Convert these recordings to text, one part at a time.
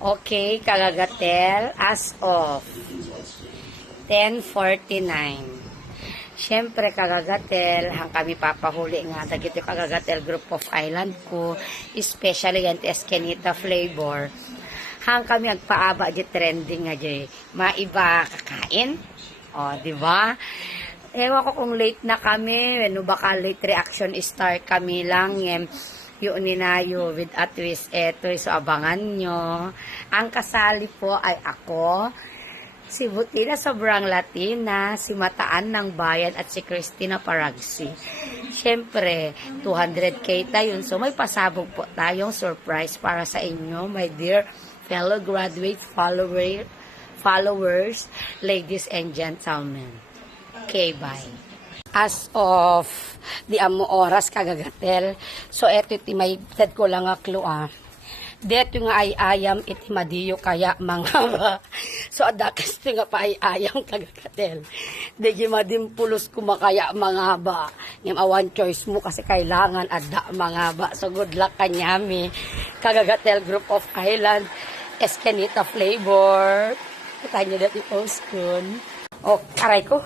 Okay, Kagagatel, as of 10:49. Siyempre, Kagagatel, hang kami papahuli nga, dagito Kagagatel Group of Island ko, especially yan Escanita flavor. Hang kami agpaaba di trending nga di, maiba kakain. O, di ba? Ewan ko kung late na kami, ano baka late reaction start kami lang, yun ninayo with a twist eto, so abangan nyo. Ang kasali po ay ako, si Butina Sobrang Latina, si Mataan ng Bayan at si Christina Paragsi. Siyempre, 200k tayo, so may pasabog po tayong surprise para sa inyo, my dear fellow graduate followers, ladies and gentlemen. Okay, bye. As of di amo oras Kagagatel, so eto iti may tad ko lang aklo deto nga ay ayam iti madiyo kaya mga ba. So adakes nga pa ay ayam Kagagatel. Digi madimpulos kumakaya mga ba. Ngem awan choice mo kasi kailangan adda mga ba. So good luck kanyami. Kagagatel Group of Island, Escanita flavor. Kita nyo dati post kun. O, aray ko.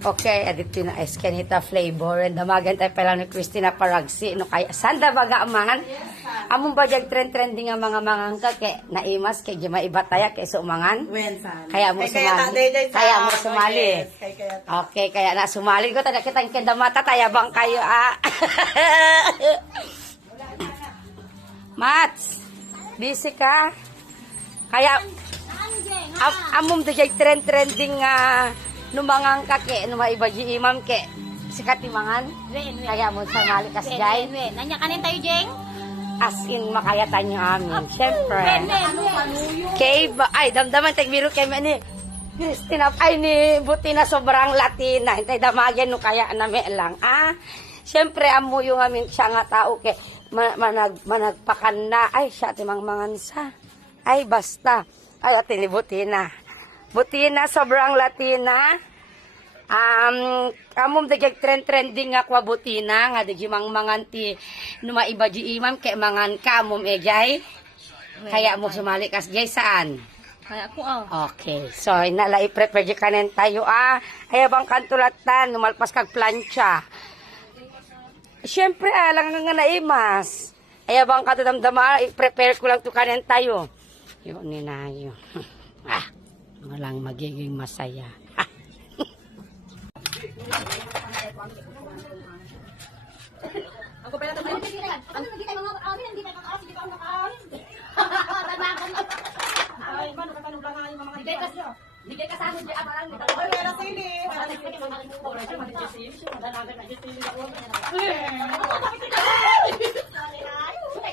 Okay, adito na Escanita flavor. And damagan tayo pala ni Christina Paragsi. No, kaya, sanda baga man? Among bagyag trending nga mga mangangka, kay naimas, kay jima iba taya, kay sumangan. Kaya mo sumali. Kaya mo sumali. Okay, kaya na sumali ko. Tada kita yung kendamata, taya bang kayo, Mats, busy ka? Kaya, among bagyag trending nga, numangang kake, numaiba di imam ke, sikat imangan, kaya mo sa malikas jay. Nanya kanin tayo, Jeng? As in, makayatan nyo amin. Siyempre. Kay ba, ay, damdaman, tagbiro kay ni Christina, ay, ni Butina Sobrang Latina. Hintay damagin, no kaya nami lang. Siyempre, amo yung amin siya nga tao, kay managpakan na, ay, siya timang mangansa. Ay, basta. Ay, ati ni Butina. Butina Sobrang Latina. Amom dagyag trending nga kwa Butina nga dagyi mangan ti numaiba di imam kay mangan ka amom ejay. Kaya mo sumali kas jay saan? Kaya ako, Okay. So inala i-prepare di kanen tayo Ay bang kantulatan numalpas kag plancha. Syempre lang nga naimas. Ay bang katudamdama i-prepare ko lang to kanen tayo. Yo ni nayo. Walang magiging masaya. Ako pala tayo. Ano hindi tayo mga amin, hindi tayo makaasin, hindi tayo makaasin. Ay, mano ka kanang lang yung mga hindi kayo kasama di abaran nito. Ay, wala sili. Wala sili mga oras yung mag-jessim. Madalagan na jessim ako.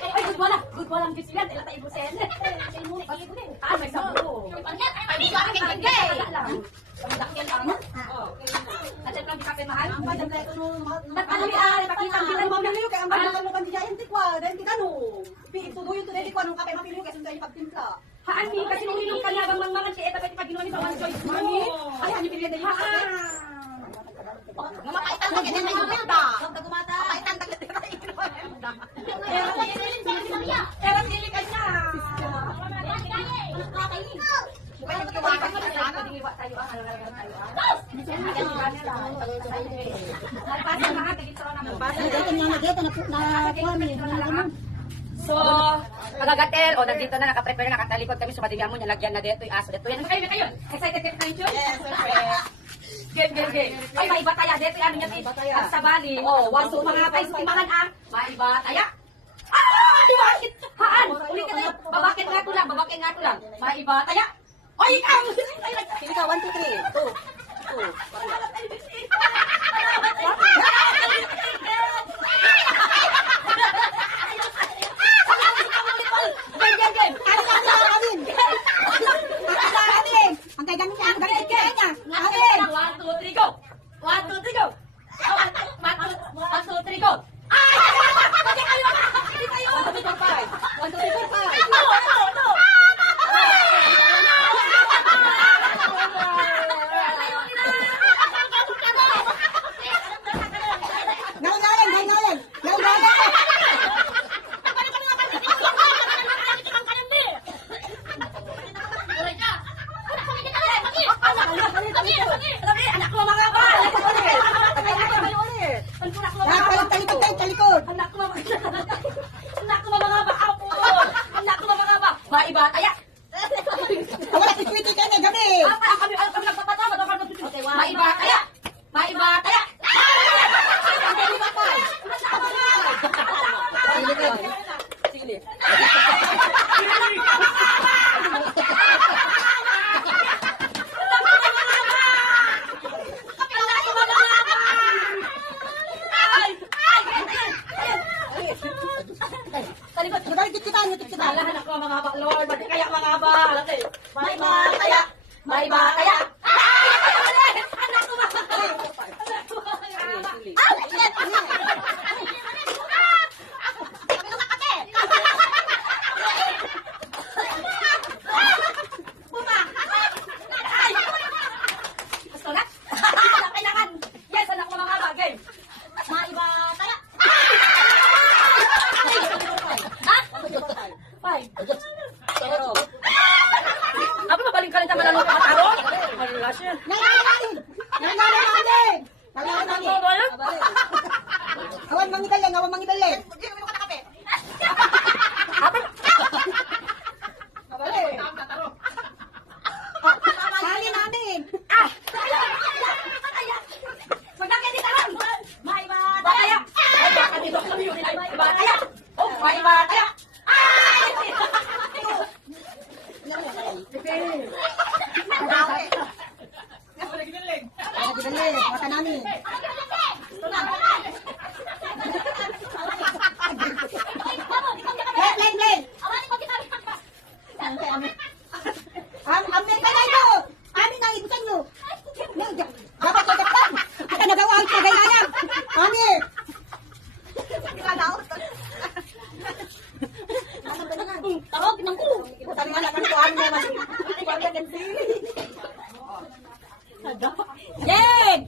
Ay, good wala ang jessim. Ila tayo ibusen. May sabo. Ay, di ka aking gay. Dakyan lang. At lang di ka mahal. Nagpalalian, pakitang bilang mamiliw kay ang balang kan diyan tikwa, dan tikano. Ituduyo to dili ko anong kape mapiliw kay sunday pagtimpla. Haani kasi nung ilong kanya bang mangan kay eta pag ginuani sa one choice mami. Ay hani pilihan dali. Mama kaitan ka kay tayo benta. Tagumata. Kaitan ka kay tayo benta. Pero dili ka na. Bukan yung tuwakan mo na ano dingiwa tayo ang alalagyan tayo. So, Kagagatel, nandito na, nakaprepare na, nakatalikod kami, so matigyan mo niya, lagyan na dito yung aso. Dito yan, kayo, kayo. Excited kayo kayo, Jun? Yes, game. Ay, maiba taya, dito yung ano niya, ang sabali. One, two, mga kapay, sukimangan maiba taya. Bakit? Haan, ulit ka tayo. Babakit nga to lang. Maiba taya. Oy, ikaw! Sige ka, 1, 2, 3. 2, 3, go! Maibataya. Wala si Sweetie ka na gabi. Kami nagpapatawa. Maibataya. Maibataya. Sili. Nabalik kita, nutik kita. Alahan ako mga ba, Lord. Ba't kaya mga ba? Maibataya. Maibataya. Anak ko ba? Apa mabaling ka rin tayo malalong kataro? Wala siya. Awan mangibaling, awan mangibaling. Sali namin. Magkakit dito lang. May bataya. Magkakit dito lang yun. May bataya. Oh, may bataya. Gibaling, mata namin. Len. Amin ka na ito. Amin ang ibusan nyo. Dapat ko dapat. At nagawa ang kagayangan. Amin. Tawag ng ko. Tari nga naman ko amin naman. Wala kan sili. Yen!